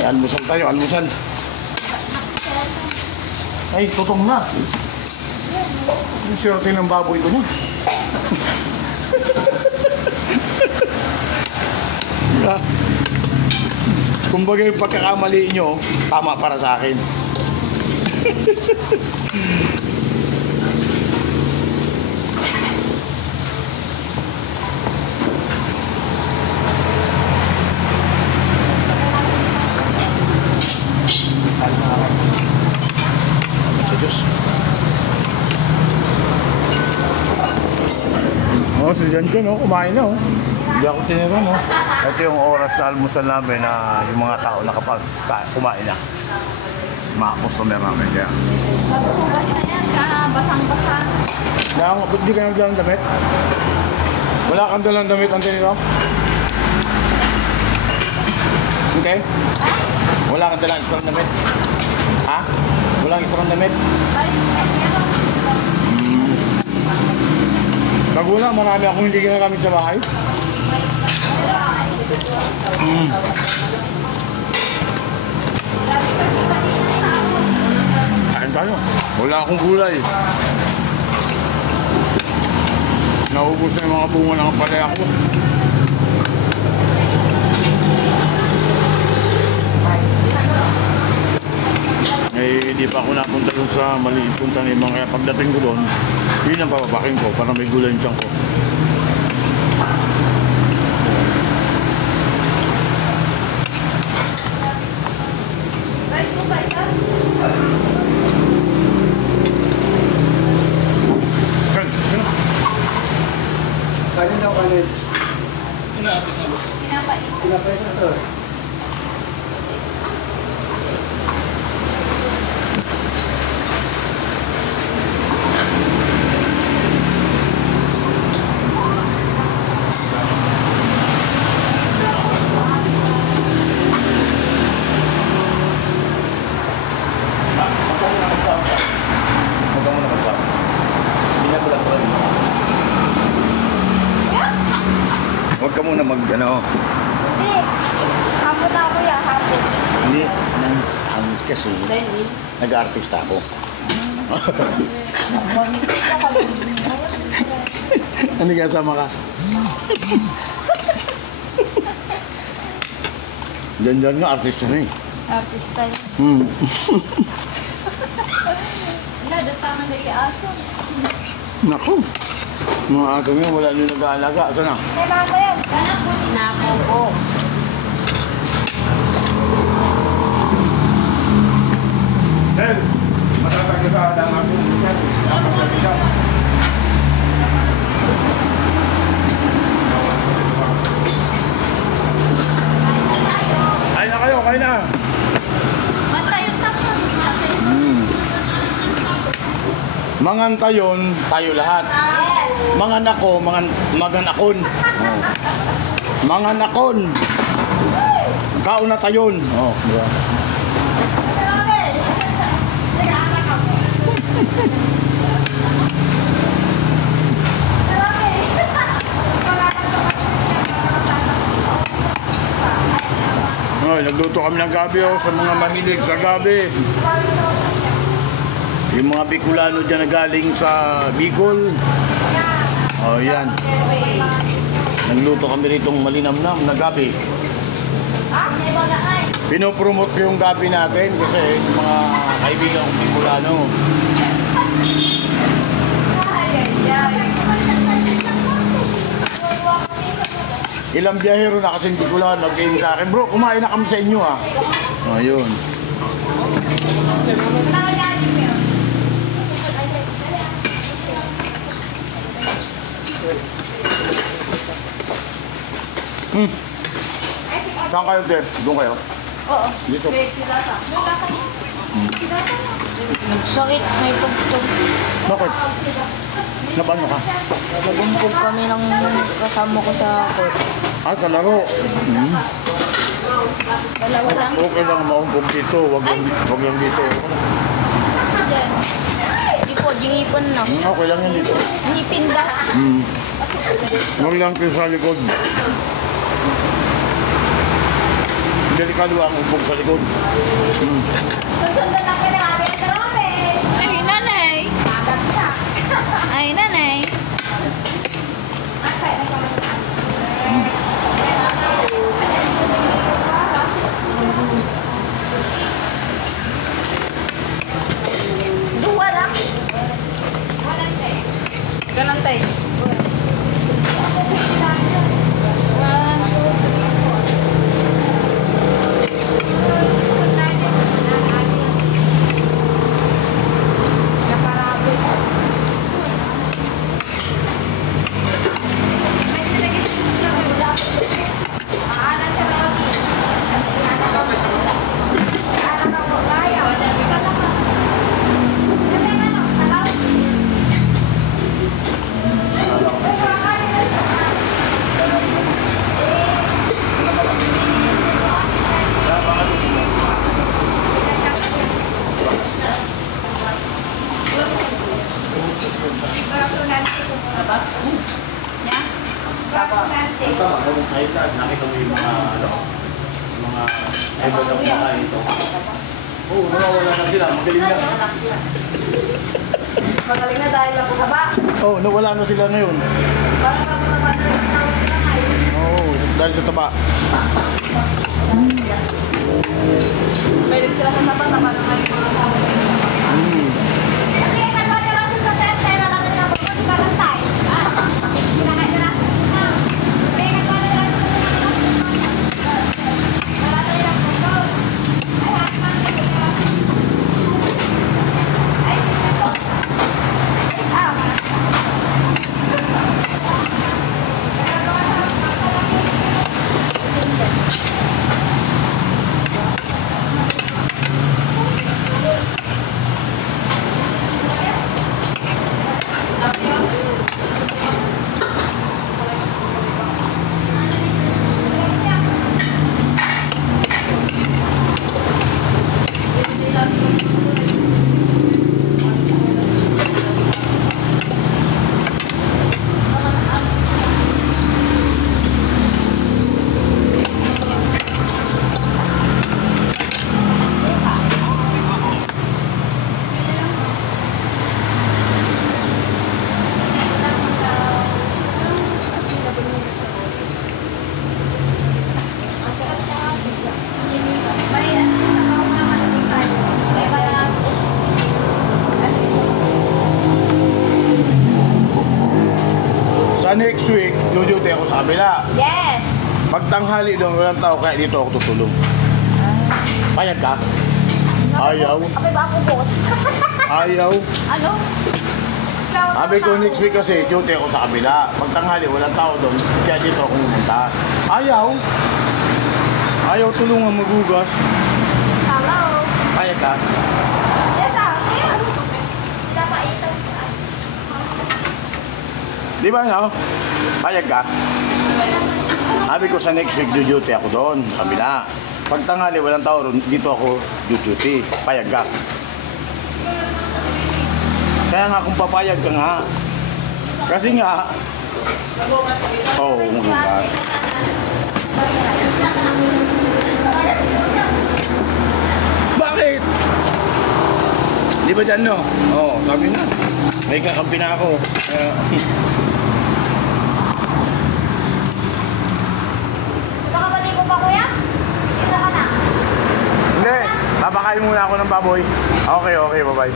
Okay, almusal tayo, almusal. Ay, tutong na. Yung swerte ng baboy ko niya. Kumbaga yung pagkakamali nyo, tama para sa akin. Sa Diyos. Oh, si Jan Jan, kumain na, Hindi ako tinira, Ito yung oras na almusal namin na yung mga tao nakapag kumain na. Mga customer namin, kaya. Maghugas na yan, basang-basa. Ba't di ka nagdalang damit? Wala kang dalang damit, Antonio? Okay? Wala kang dalang istorong damit? Ha? Walang istorong damit? Ay, meron. Kaguna, marami akong hindi ginagamit sa bahay. Kain tayo. Wala akong gulay. Naubos na yung mga bunga ng palaya ko. Eh, hindi pa ako napunta doon sa maliit kong tanimang. Kaya pagdating ko doon, yun ang papapakin ko para may gulay yung tiyan ko. Rice mo ba isa? Saan daw kanin? Pinapait. Pinapait na, sir. Huwag ka muna mag, Hindi. Hapon na ako yan, hapon. Hindi, kasi nag-artista ako. Ano kaya sama ka? Diyan nga, artista na Artista yun. Wala, datangan na yung aso. Naku. Mga aso nga, wala nyo nag-aalaga. Asa na? May mga ko yan. Anak ko. Inako ko. Sir, matasagasaan ang ako. Napasali siya. Kain na kayo, kain na. Matay yung takot. Mangantayon, tayo lahat. Yes. Manganako, maganakon. Manganakon. Kauna tayon. Oh, diba? Nagluto kami ng gabi sa mga mahilig sa gabi. Yung mga Bicolano dyan na galing sa Bicol. Yan. Nagluto kami ritong malinamnam na gabi. Pinopromote ko yung gabi natin kasi yung mga kaibigan kong Bicolano. Ilang biyahero na kasing Bicolano nag-game sa akin. Bro, kumain na kami sa inyo Ayun. Saan kayo, Sir? Doon kayo? Oo. Dito. Nagsakit, may pagtog. Bakit? Napano ka? Nagumpog kami ng kasama ko sa court. Sa laro. Dalawa lang. Okay lang maumpog dito. Wag lang dito. Hindi po, dingipon na. Okay lang yan dito. Ngipin ba? Wag lang kayo sa likod. delikado ang umbog sa likod. Ay, nanay! Ay, nanay! Dua lang. Ganun tayo. Nakita mo yung mga iba na kumakain ito. Oo, nawawala na sila. Magaling na. Magaling na dahil ako haba. Oo, nawala na sila ngayon. Parang ako naman yung tawag na ngayon. Oo, dahil sa taba. Pwede sila sa taba, taba naman yung mga tawag. Okay, kalwa ni Rasul na tayo. Tayo lang na naman. Karantay. Kinakain ni Rasul. Okay, kalwa ni Rasul na naman. Karantay lang po. Ay, ito. Yes, Sa next week, duduty ako sa kabila. Yes! Pagtanghali doon, walang tao, kaya dito ako tutulong. Payag ka? Ayaw. Kapag ba ako boss? Ayaw. Ano? Sabi ko next week kasi, duty ako sa kabila. Pagtanghali, walang tao doon, kaya dito ako pumunta. Ayaw. Ayaw tulungan magugas. Hello? Payag ka? Yes, sila pa ito. Di ba, no? Payag ka? Sabi ko sa next week, duty ako doon, sa kabila. Pagtanghali, walang tao ron, dito ako duty. Payag ka? Kaya nga kung papayag ka nga. Kasi nga, oo, magugas. Bakit? Di ba dyan, no? Oo, sabi na. May kakampi na ako. Magkakabalik ko pa, kuya? Kita ka na. Hindi, papakain muna ako ng baboy. Okay, bye-bye.